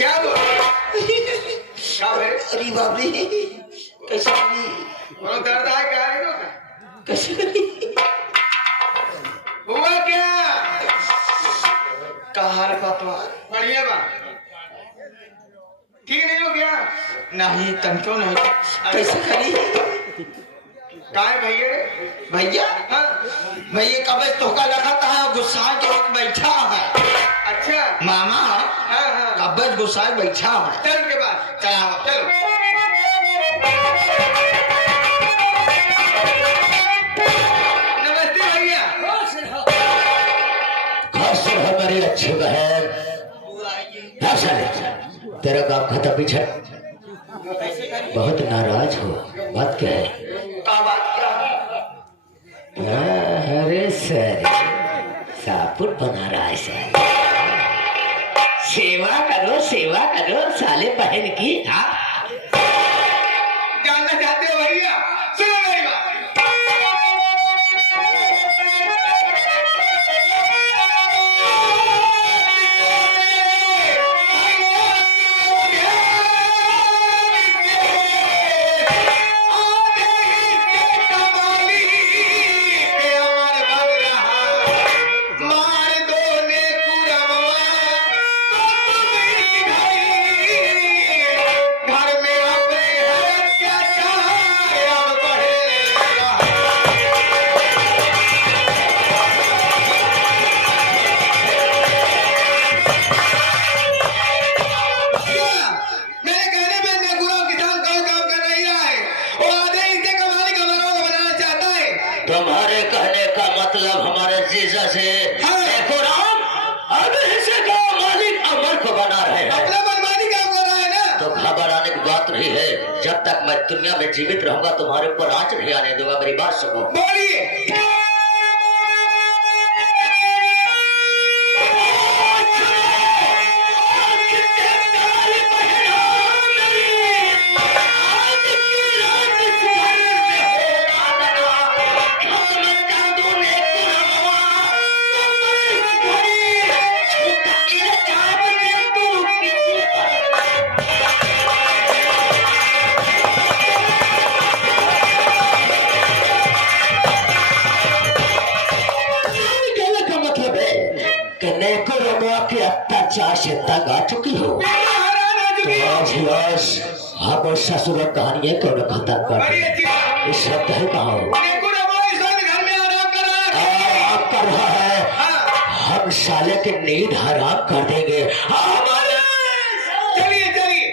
क्या हुआ? क्या है? अरे बाप रे कैसे और दर्द है क्या है ना? कैसे करी हुआ क्या? का हाल पापा बढ़िया बा। ठीक नहीं हो गया? नहीं तनको नहीं कैसे करी काय भैया? भैया हाँ? भैया कब धोखा लगा था गुस्सा के बैठा है अच्छा मामा हाँ हाँ कब गुस्सा बैठा है चल के बाद चलाओ चलो। नमस्ते भैया। खास कर हमारे अच्छे बहन हाँ साले तेरा काम खत्म पीछे बहुत नाराज हो बात क्या है का बात क्या अरे सर सापुर बना रहा है सर सेवा करो साले बहन की हाँ जानना चाहते हो भैया? सुनो मेरी बात। तुम्हारे कहने का मतलब हमारे जीजा से देखो राम अब इसे का मालिक अमर को बना रहे हैं अपना मनमानी काम कर रहा है ना? तो घबराने की बात नहीं है जब तक मैं दुनिया में जीवित रहूंगा तुम्हारे ऊपर आंच नहीं आने दूंगा मेरी बात सुनो बोलिए। अत्याचार से तंग आ चुकी हो तो आज लाश हम ससुर कहानियां क्यों न खत्म कर इस वक्त है कहा आराम कर रहा है हम साले के नींद हराम कर देंगे चलिए चलिए।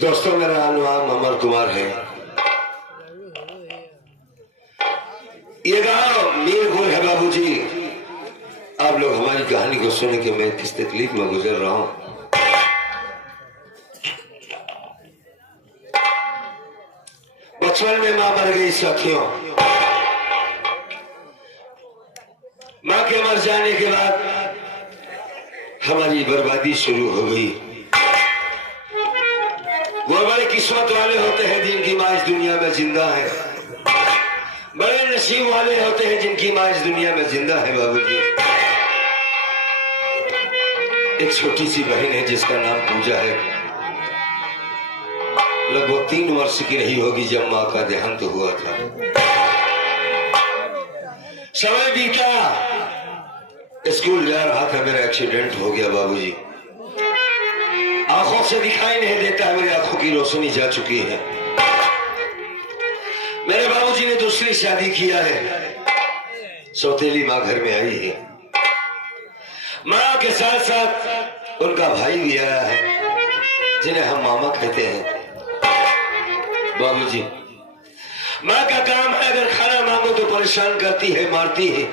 दोस्तों मेरा नाम अमर कुमार है। ये गांव मीरपुर है बाबूजी। आप लोग हमारी कहानी को सुने कि मैं किस तकलीफ में गुजर रहा हूं। बचपन में मां मर गई सखियों। मां के मर जाने के बाद हमारी बर्बादी शुरू हो गई। वो बड़े किस्मत वाले होते हैं जिनकी मां इस दुनिया में जिंदा है। बड़े नसीब वाले होते हैं जिनकी मां इस दुनिया में जिंदा है बाबूजी। एक छोटी सी बहन है जिसका नाम पूजा है। लगभग 3 वर्ष की रही होगी जब मां का देहांत हुआ था। समय बीता, स्कूल जा रहा था, मेरा एक्सीडेंट हो गया बाबूजी। आंखों से दिखाई नहीं देता, मेरी आंखों की रोशनी जा चुकी है। मेरे बाबूजी ने दूसरी शादी किया है। सौतेली माँ घर में आई है। माँ साथ उनका भाई भी आया है जिन्हें हम मामा कहते हैं। बाबूजी, माँ का काम है अगर खाना मांगो तो परेशान करती है, मारती है।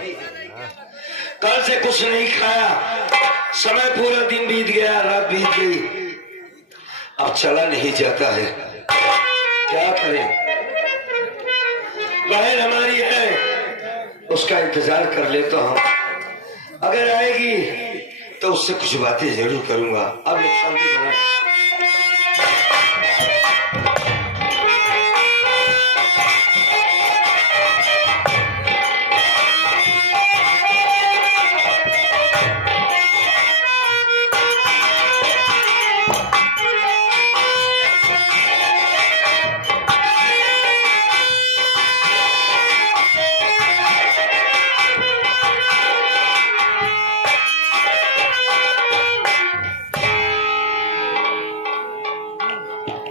कल से कुछ नहीं खाया, समय पूरा दिन बीत गया, रात बीत गई, अब चला नहीं जाता है, क्या करें। बहन हमारी है, उसका इंतजार कर लेता हूं, अगर आएगी तो उससे कुछ बातें जरूर करूंगा। अब एक शांति बना।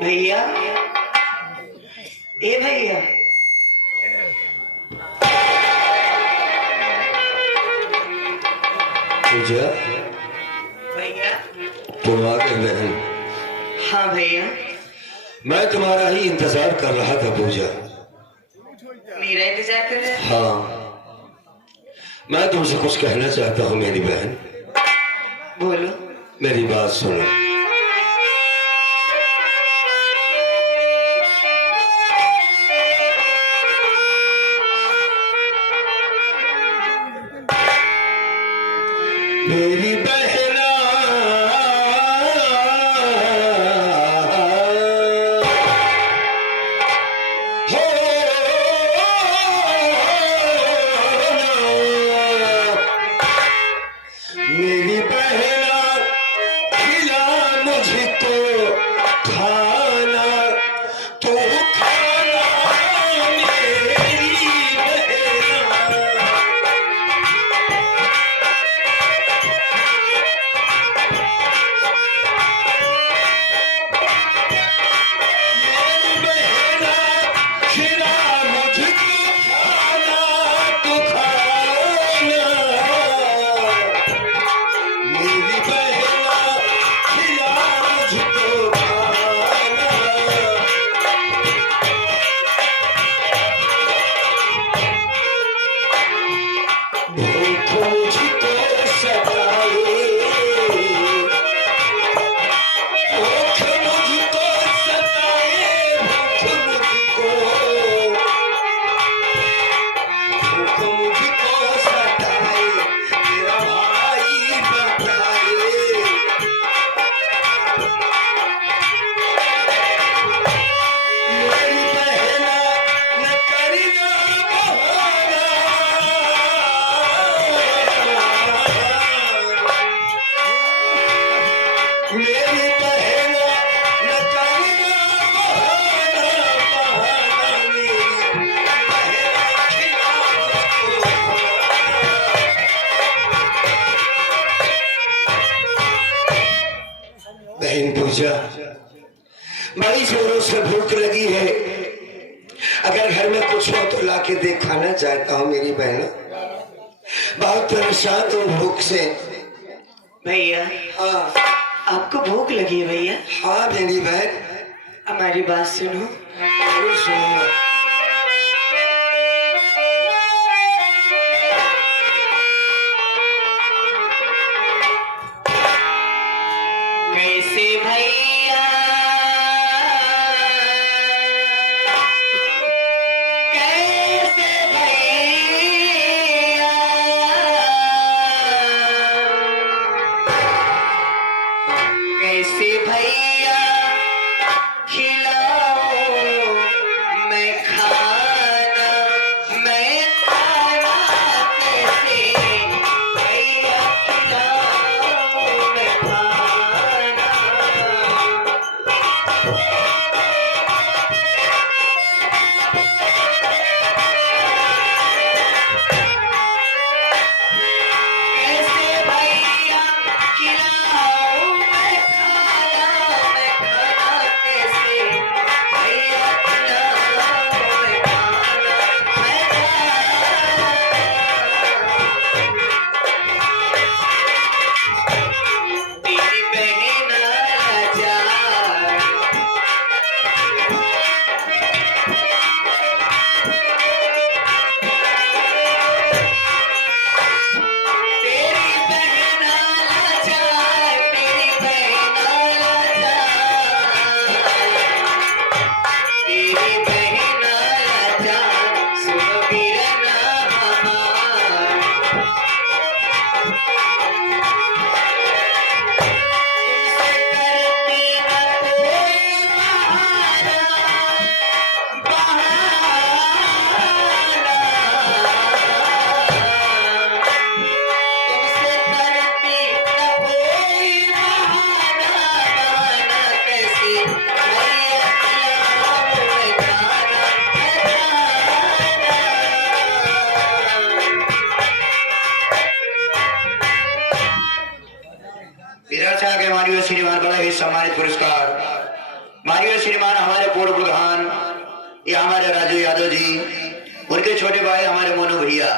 भैया, ए भैया, पूजा, भैया। तुम आ गए बहन। हाँ भैया, मैं तुम्हारा ही इंतजार कर रहा था पूजा। मेरा इंतजार कर रहे? हाँ, मैं तुमसे कुछ कहना चाहता हूँ मेरी बहन। बोलो। मेरी बात सुनो। मेरी बहना हो, मेरी बहना खिला मुझको खाना, तो खाना मेरी बहना। बहन पूजा, बड़ी जोरों से भूख लगी है, अगर घर में कुछ हो तो लाके दे, खाना चाहता हूँ मेरी बहन। बहुत परेशान हूँ भूख से। भैया, हाँ, आपको भूख लगी है भैया? हाँ मेरी बहन। हमारी बात सुनो। जरूर सुनूंगा। कैसे भैया, कैसे भैया, कैसे भैया खिलाओ मैं माननीय श्रीमान बड़ा ही सम्मानित पुरस्कार माननीय श्रीमान हमारे पूर्व प्रधान ये हमारे राजू यादव जी, उनके छोटे भाई हमारे मोनू भैया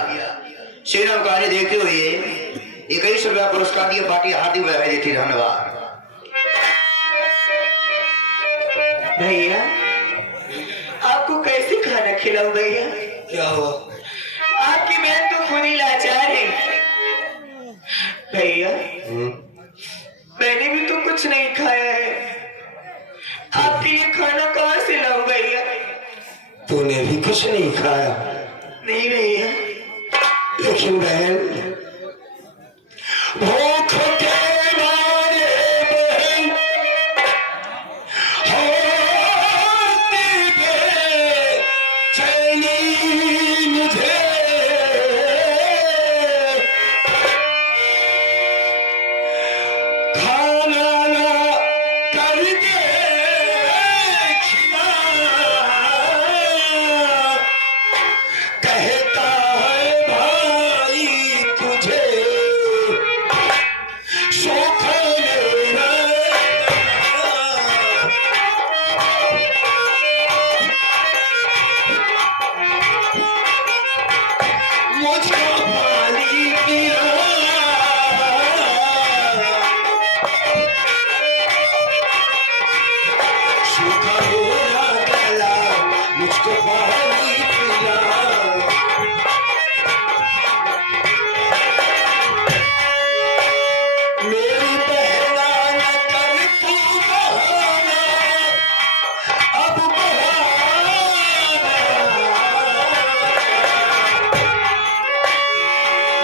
श्री राम कार्य देखते हुए 21 रुपया पुरस्कार दिए। पार्टी हार्दिक बधाई देती। धन्यवाद भैया। आपको कैसे खाना खिलाऊं भैया? क्या हुआ? आपकी बहन तो खुद ही लाचार है भैया। मैंने भी तो कुछ नहीं खाया है, आपके लिए खाना कहाँ से लाऊं भैया? तूने भी कुछ नहीं खाया? नहीं भैया। लेकिन बहन भूख के मारे बहन होती बेचैनी मुझे, खाना ना कर देखना कहता है भाई तुझे सुख लेना। मुझको पानी पिया सूखा होना गला, मुझको पानी पिला। मेरी बहना न कर तू बहाना, अब बहाना।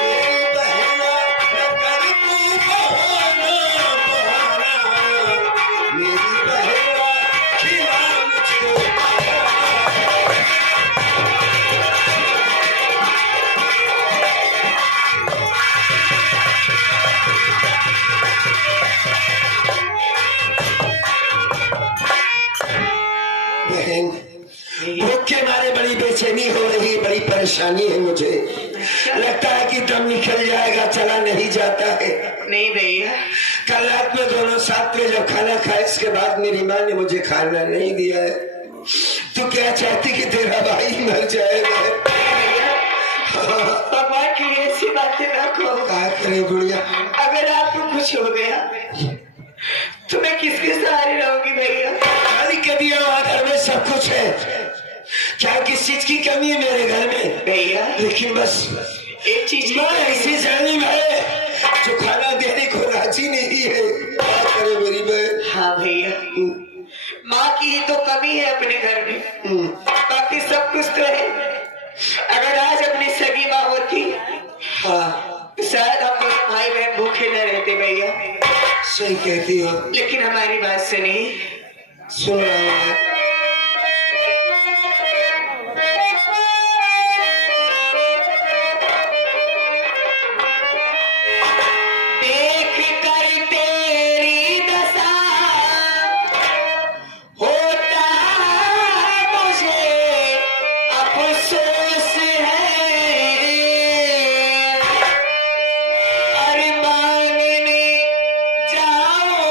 मेरी बहना न कर तू बहाना, बहाना। मेरी बहना खिला मुझको बहन। भूख के मारे बड़ी बेचैनी हो रही, बड़ी परेशानी है मुझे। लगता है कि दम निकल जाएगा, चला नहीं जाता है। नहीं भैया। कल रात में दोनों साथ में जब खाना खाए इसके बाद मेरी माँ ने मुझे खाना नहीं दिया है। तू क्या चाहती कि तेरा भाई मर जाएगा? भगवान के लिए ऐसी बातें ना कहो। क्या करे गुड़िया? अगर आपको कुछ हो गया तो मैं किसके सहारे रहूंगी भैया? खाली कभी वहाँ घर में सब कुछ है, क्या किस चीज की कमी है मेरे घर में? भैया लेकिन बस एक चीज माँ ऐसी जालिम है जो खाना देने को राजी नहीं है। क्या करे मेरी बहन? हाँ भैया, माँ की ही तो कमी है अपने घर में, बाकी सब कुछ तो है। अगर आज अपनी सगी माँ होती हाँ शायद हम लोग भाई बहन भूखे न रहते भैया। सही कहती हो, लेकिन हमारी बात सुनिए। सुन रहा हूँ मैं। देख कर तेरी दशा होता मुझे अफसोस है, अरे मांगने जाओ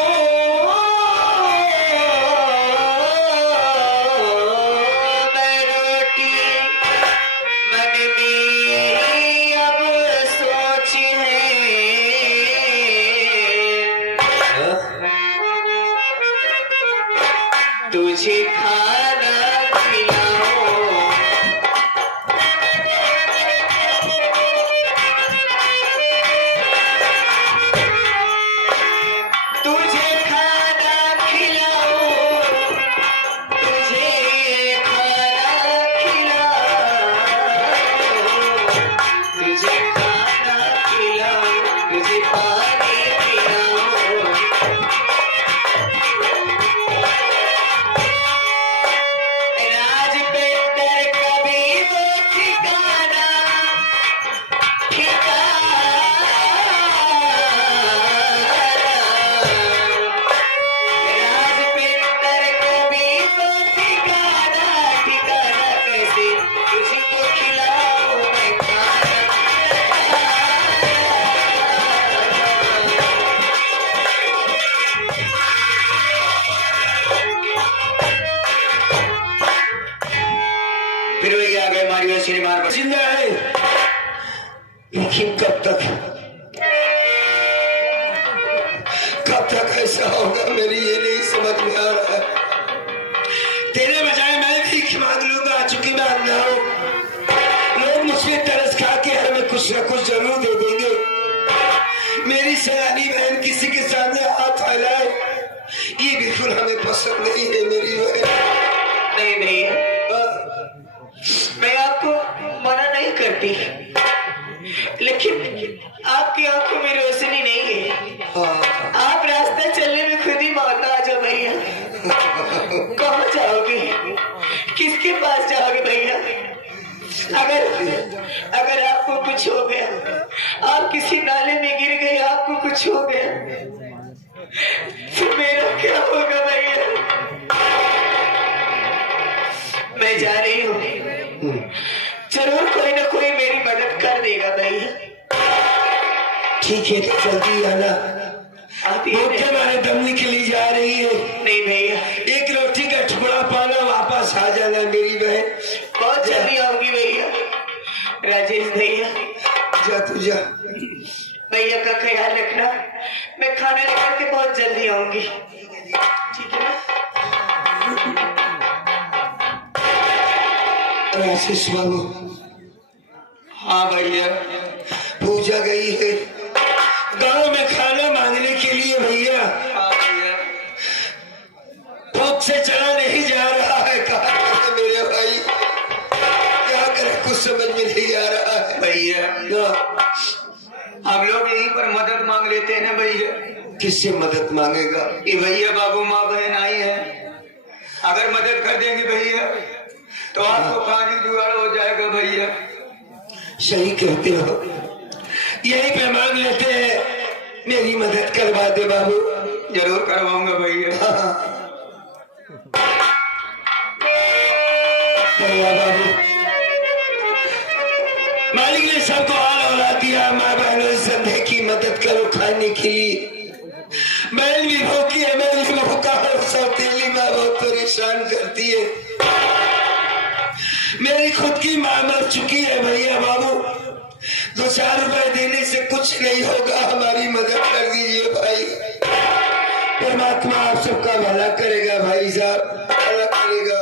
कब तक ऐसा होगा मेरी ये नहीं समझ में आ रहा है। तेरे बजाय मैं भीख मांग लूंगा, चूंकि मैं अंधा हूं। लोग मुझसे तरस खा के हमें कुछ न कुछ जरूर दे देंगे। मेरी सयानी बहन किसी के सामने हाथ फैलाए, ये बिल्कुल हमें पसंद नहीं है मेरी बहन। नहीं भैया, मैं आपको मना नहीं करती, लेकिन आपकी आंखों में रोशनी नहीं है। आप रास्ता चलने में खुद ही मोहताज हो भैया। कहाँ जाओगे, किसके पास जाओगे भैया? अगर आपको कुछ हो गया, आप किसी नाले में गिर गए, आपको कुछ हो गया, तो मेरा क्या होगा भैया? मैं जा रही हूँ, जरूर कोई ना कोई मेरी मदद कर देगा भैया। ठीक है, तो जल्दी आना। आप भूखे मारे दम निकली जा रही है। नहीं भैया, एक रोटी का टुकड़ा पाना, वापस आ जाना मेरी बहन। बहुत जल्दी आऊंगी भैया। राजेश भैया, जा तू जा। भैया का ख्याल रखना, मैं खाना लेकर के बहुत जल्दी आऊंगी, ठीक है ना? आशीष बाबू। हाँ भैया, पूजा गई है गांव में खाना मांगने के लिए भैया। हाँ भैया, भूख से चला नहीं जा रहा है। कहा है मेरे भाई, क्या करे कुछ समझ में नहीं आ रहा है भैया हम लोग यहीं पर मदद मांग लेते हैं ना भैया। किससे मदद मांगेगा? कि भैया बाबू माँ बहन आई है, अगर मदद कर देंगे भैया तो आपको पानी जुगाड़ हो जाएगा भैया। सही कहते हो, यहीं पे मांग लेते हैं, मेरी मदद करवा दे बाबू। जरूर करवाऊंगा भैया। करवा बाबू। मालिक ने सबको हाल औला दिया, माँ बहनों संधे की मदद करो खाने के लिए। बैल भी भूखी है, बैल भी भूखा है, सौतेली माँ बहुत परेशान करती है। मेरी खुद की माँ मर चुकी है भैया बाबू, 2-4 रुपए देने से कुछ नहीं होगा, हमारी मदद कर दीजिए भाई। परमात्मा आप सबका भला करेगा भाई साहब, भला करेगा।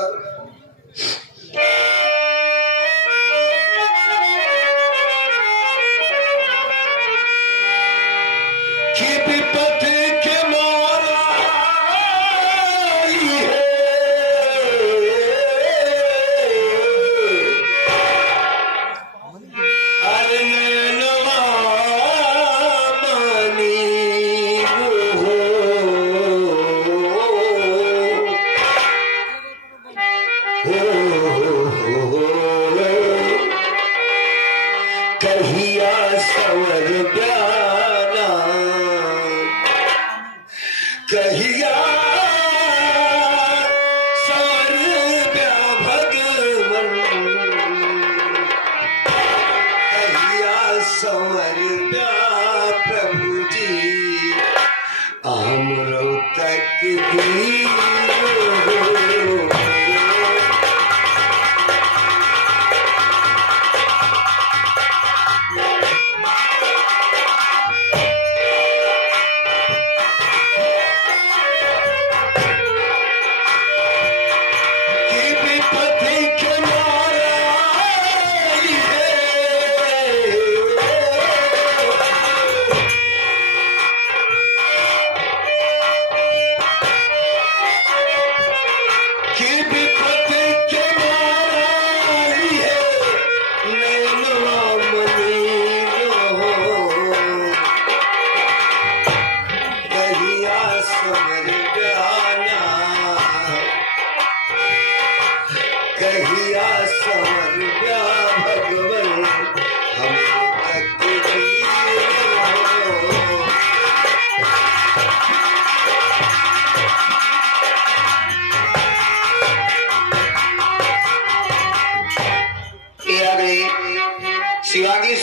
कहिया सवर प्यारा, कहिया सवर प्या भगवन, कहिया सवर प्या प्रभु जी, हमरो तक दी। कहिया समर प्या भगवन, हम तक ये आ गई शिवांगी।